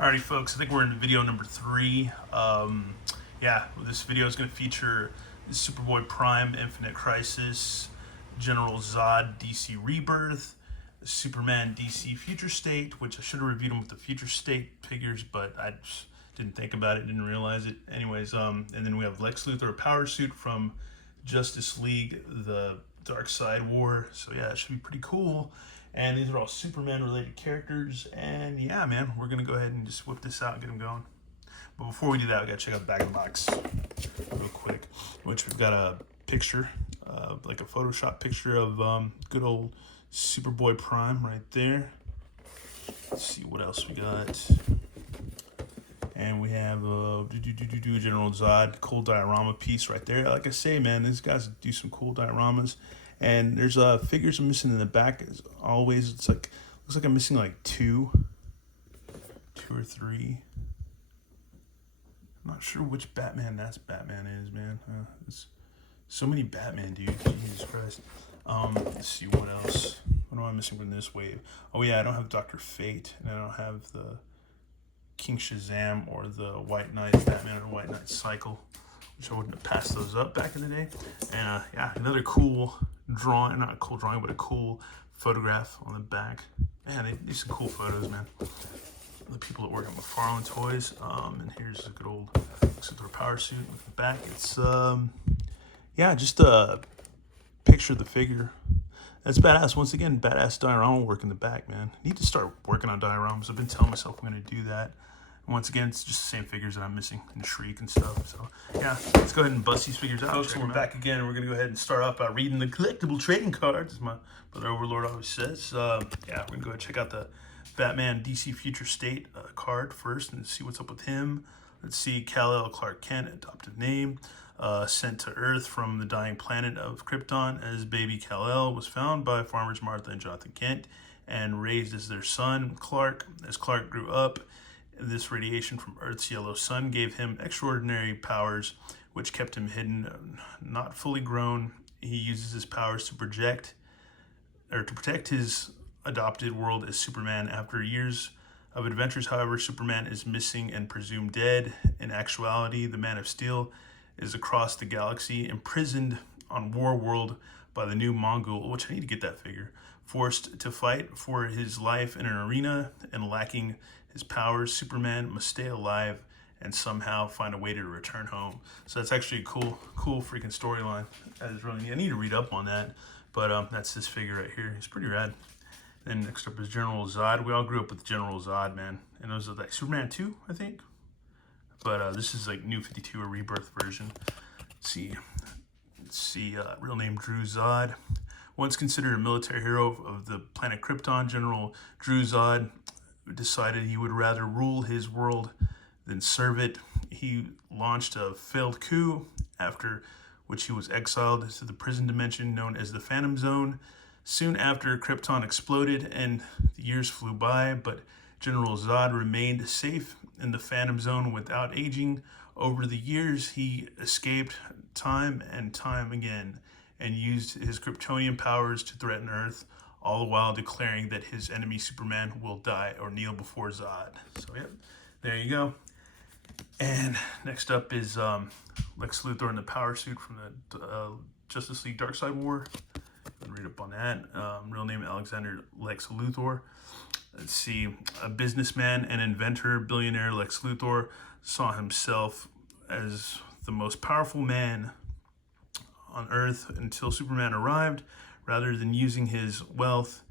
Alrighty, folks, I think we're in video number 3. Yeah, this video is going to feature Superboy Prime, Infinite Crisis, General Zod, DC Rebirth, Superman, DC Future State, which I should have reviewed them with the Future State figures, but I just didn't think about it, didn't realize it. Anyways, and then we have Lex Luthor Power Suit from Justice League, the Dark Side War. So yeah, it should be pretty cool. And these are all Superman related characters. And yeah, man, we're gonna go ahead and just whip this out and get them going. But before we do that, we gotta check out the back of the box real quick, which we've got a picture, like a Photoshop picture of good old Superboy Prime right there. Let's see what else we got. And we have General Zod cool diorama piece right there. Like I say, man, these guys do some cool dioramas. And there's figures I'm missing in the back as always. It's like, looks like I'm missing like two or three. I'm not sure which Batman Batman is, man. It's so many Batman dudes. Jesus Christ. Let's see what else. What am I missing from this wave? Oh yeah, I don't have Dr. Fate, and I don't have the King Shazam or the White Knight Batman or White Knight Cycle, which I wouldn't have passed those up back in the day. And yeah, another cool drawing, not a cool drawing, but a cool photograph on the back. Man, they do some cool photos, man. The people that work at McFarlane Toys. And here's a good old Luthor Power Suit with the back. It's yeah, just a picture of the figure. That's badass. Once again, badass diorama work in the back, man. Need to start working on dioramas. I've been telling myself I'm gonna do that. Once again, it's just the same figures that I'm missing in Shriek and stuff. So yeah, let's go ahead and bust these figures out. Folks, we're back again. We're gonna go ahead and start off by reading the collectible trading cards, as my brother Overlord always says. Yeah, we're gonna go ahead and check out the Batman DC Future State card first and see what's up with him. Let's see, Kal-El Clark Kent, adoptive name, sent to Earth from the dying planet of Krypton as baby Kal-El, was found by farmers Martha and Jonathan Kent and raised as their son, Clark. As Clark grew up, this radiation from Earth's yellow sun gave him extraordinary powers, which kept him hidden. Not fully grown, he uses his powers to protect his adopted world as Superman. After years of adventures, however, Superman is missing and presumed dead. In actuality, the Man of Steel is across the galaxy, imprisoned on War World by the new Mongol, which I need to get that figure, forced to fight for his life in an arena, and lacking his powers, Superman must stay alive and somehow find a way to return home. So that's actually a cool freaking storyline. That is really neat. I need to read up on that, but that's this figure right here. He's pretty rad. Then next up is General Zod. We all grew up with General Zod, man. And it was like Superman 2, I think. But this is like New 52, a rebirth version. Let's see, real name Drew Zod. Once considered a military hero of the planet Krypton, General Drew Zod decided he would rather rule his world than serve it. He launched a failed coup, after which he was exiled to the prison dimension known as the Phantom Zone. Soon after, Krypton exploded and the years flew by, but General Zod remained safe in the Phantom Zone without aging. Over the years, he escaped time and time again and used his Kryptonian powers to threaten Earth, all the while declaring that his enemy Superman will die or kneel before Zod. So yep, there you go. And next up is Lex Luthor in the power suit from the Justice League Dark Side War. Read up on that. Real name Alexander Lex Luthor. Let's see, a businessman and inventor, billionaire Lex Luthor saw himself as the most powerful man on Earth until Superman arrived. Rather than using his wealth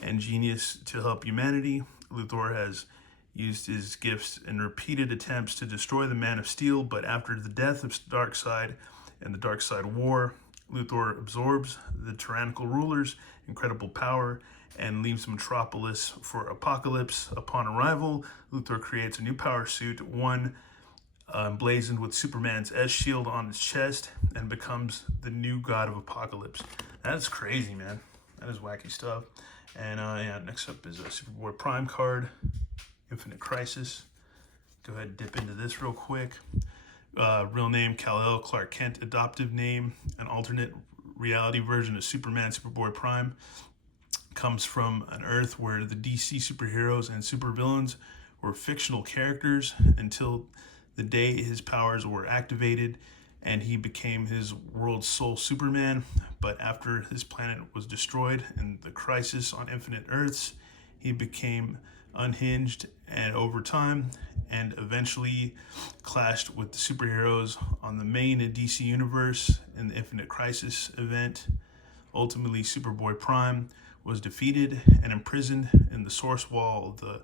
and genius to help humanity, Luthor has used his gifts in repeated attempts to destroy the Man of Steel, but after the death of Darkseid and the Darkseid War, Luthor absorbs the tyrannical ruler's incredible power and leaves Metropolis for Apocalypse. Upon arrival, Luthor creates a new power suit, one emblazoned with Superman's S shield on his chest, and becomes the new god of Apocalypse. That's crazy, man. That is wacky stuff. And yeah, next up is a Superboy Prime card, Infinite Crisis. Go ahead and dip into this real quick. Real name Kal-El Clark Kent, adoptive name, an alternate reality version of Superman, Superboy Prime. Comes from an Earth where the DC superheroes and supervillains were fictional characters until the day his powers were activated and he became his world's sole Superman. But after his planet was destroyed in the crisis on Infinite Earths, he became unhinged and over time and eventually clashed with the superheroes on the main DC universe in the Infinite Crisis event. Ultimately, Superboy Prime was defeated and imprisoned in the source wall of the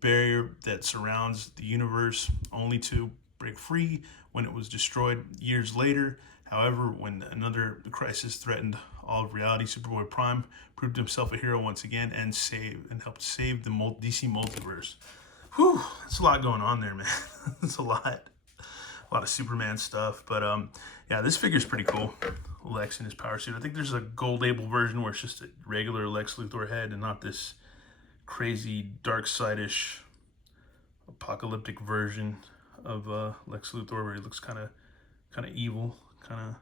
barrier that surrounds the universe, only to break free when it was destroyed years later. However, when another crisis threatened all of reality, Superboy Prime proved himself a hero once again and helped save the DC multiverse. Whew, that's a lot going on there, man. That's a lot of Superman stuff. But yeah, this figure's pretty cool. Lex in his power suit. I think there's a gold label version where it's just a regular Lex Luthor head and not this crazy dark side-ish apocalyptic version of Lex Luthor where he looks kind of evil, kind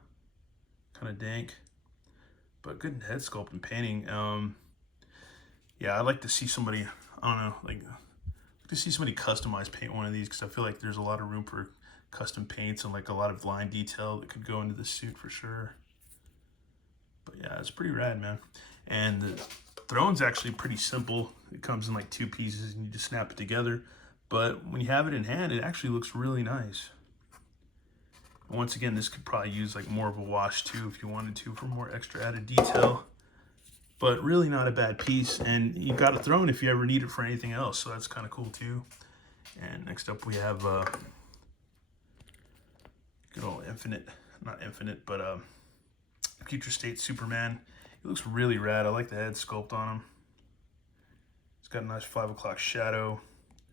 of dank. But good head sculpt and painting. Yeah, I'd like to see somebody, I don't know, like to see somebody customize paint one of these, because I feel like there's a lot of room for custom paints and like a lot of line detail that could go into the suit for sure. But yeah, it's pretty rad, man. And the throne's actually pretty simple. It comes in like 2 pieces and you just snap it together. But when you have it in hand, it actually looks really nice. Once again, this could probably use like more of a wash too if you wanted to for more extra added detail. But really not a bad piece. And you got a throne if you ever need it for anything else. So that's kind of cool too. And next up we have good old Future State Superman. He looks really rad. I like the head sculpt on him. He's got a nice 5 o'clock shadow.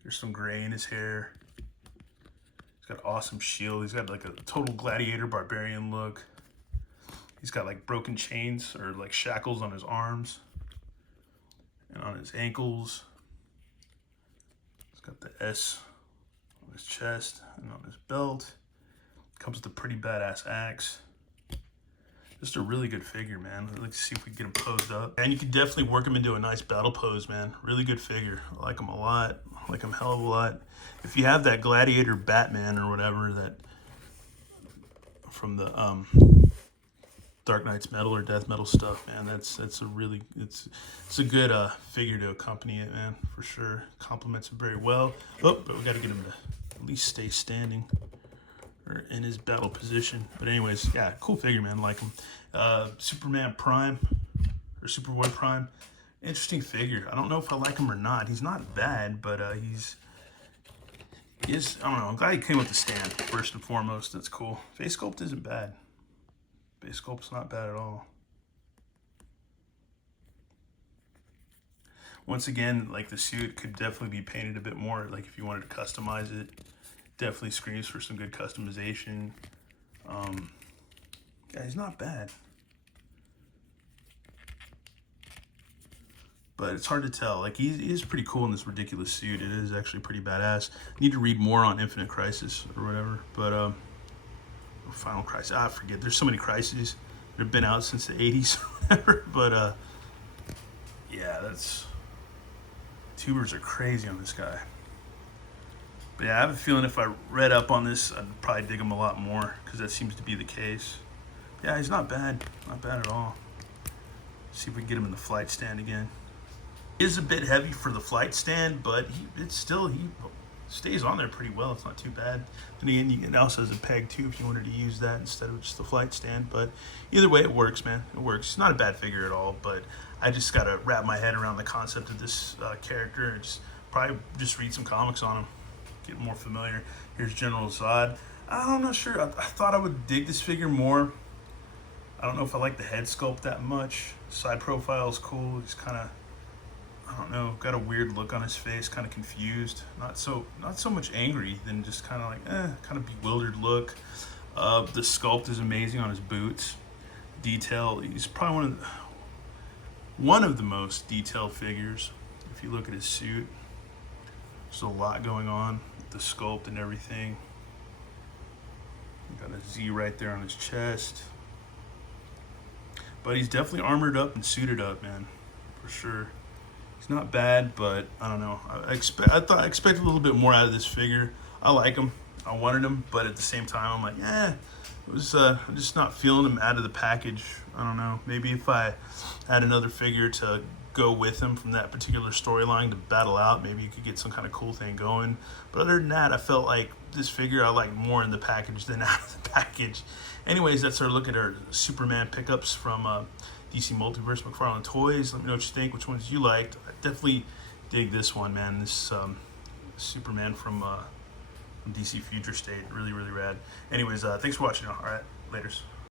There's some gray in his hair. He's got an awesome shield. He's got like a total gladiator barbarian look. He's got like broken chains or like shackles on his arms and on his ankles. He's got the S on his chest and on his belt. Comes with a pretty badass axe. Just a really good figure, man. I'd like to see if we can get him posed up. And you can definitely work him into a nice battle pose, man. Really good figure. I like him a lot. I like him a hell of a lot. If you have that Gladiator Batman or whatever, that from the Dark Knight's Metal or Death Metal stuff, man, it's a good figure to accompany it, man, for sure. Complements him very well. Oh, but we got to get him to at least stay standing or in his battle position. But anyways, yeah, cool figure, man. Like him. Superman Prime or Superboy Prime, interesting figure. I don't know if I like him or not. He's not bad, but he is, I don't know. I'm glad he came with the stand first and foremost. That's cool. Face sculpt isn't bad. Face sculpt's not bad at all. Once again, like the suit could definitely be painted a bit more. Like if you wanted to customize it, definitely screams for some good customization. Yeah, he's not bad. But it's hard to tell. Like he is pretty cool in this ridiculous suit. It is actually pretty badass. I need to read more on Infinite Crisis or whatever. But Final Crisis, I forget. There's so many crises that have been out since the 80s or whatever. But yeah, that's, tubers are crazy on this guy. But yeah, I have a feeling if I read up on this, I'd probably dig him a lot more, because that seems to be the case. Yeah, he's not bad. Not bad at all. See if we can get him in the flight stand again. He is a bit heavy for the flight stand, but he stays on there pretty well. It's not too bad. And again, it also has a peg too if you wanted to use that instead of just the flight stand. But either way, it works, man. It works. It's not a bad figure at all, but I just got to wrap my head around the concept of this character and probably just read some comics on him. Get more familiar. Here's General Zod. I'm not sure. I thought I would dig this figure more. I don't know if I like the head sculpt that much. Side profile is cool. He's kind of, I don't know, got a weird look on his face, kind of confused. Not so much angry, than just kind of like, kind of bewildered look. The sculpt is amazing on his boots. Detail. He's probably one of the most detailed figures. If you look at his suit, there's a lot going on. The sculpt and everything. Got a Z right there on his chest. But he's definitely armored up and suited up, man, for sure. He's not bad, but I don't know. I expected a little bit more out of this figure. I like him. I wanted him, but at the same time, I'm like, it was. I'm just not feeling him out of the package. I don't know. Maybe if I had another figure to go with him from that particular storyline to battle out, maybe you could get some kind of cool thing going. But other than that, I felt like this figure I like more in the package than out of the package. Anyways, that's our look at our Superman pickups from DC Multiverse McFarlane Toys. Let me know what you think, which ones you liked. I definitely dig this one, man. This Superman from DC Future State. Really, really rad. Anyways, thanks for watching. All right, laters.